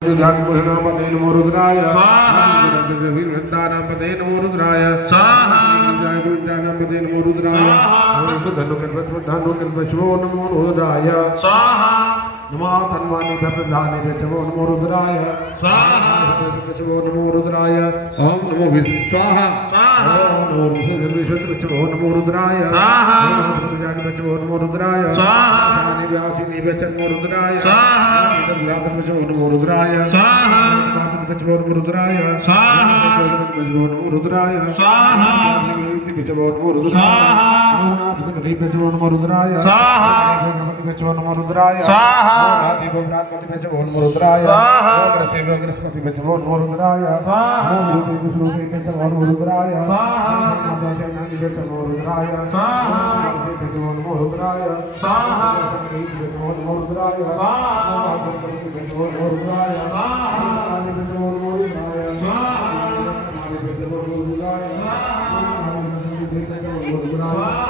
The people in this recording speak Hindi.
ध्यानपते नमो रुद्राय वृंदानापते नमो रुद्राय गोविंदानापते नमो रुद्राय धनुर्वशो नमो रुद्राय नमो तन्वानि प्रधाने नमो नमो रुद्राय नमो रुद्राय ओम नमो स्वाहा ओम नमो विश्वो नमो रुद्राय नमो रुद्राय व्यासिनी नमो रुद्राय नमो रुद्राय स्वाहा नमो रुद्राय स्वाहा नमो रुद्राय स्वाहा नमो रुद्राय नमो रुद्राय स्वाहा नमो रुद्राय स्वाहा नमो रुद्राय स्वाहा बृहस्पति नमो रुद्राय स्वाहा नमो रुद्राय स्वाहा नमो रुद्राय स्वाहा नमो रुद्राय स्वाहा नमो रुद्राय स्वाहा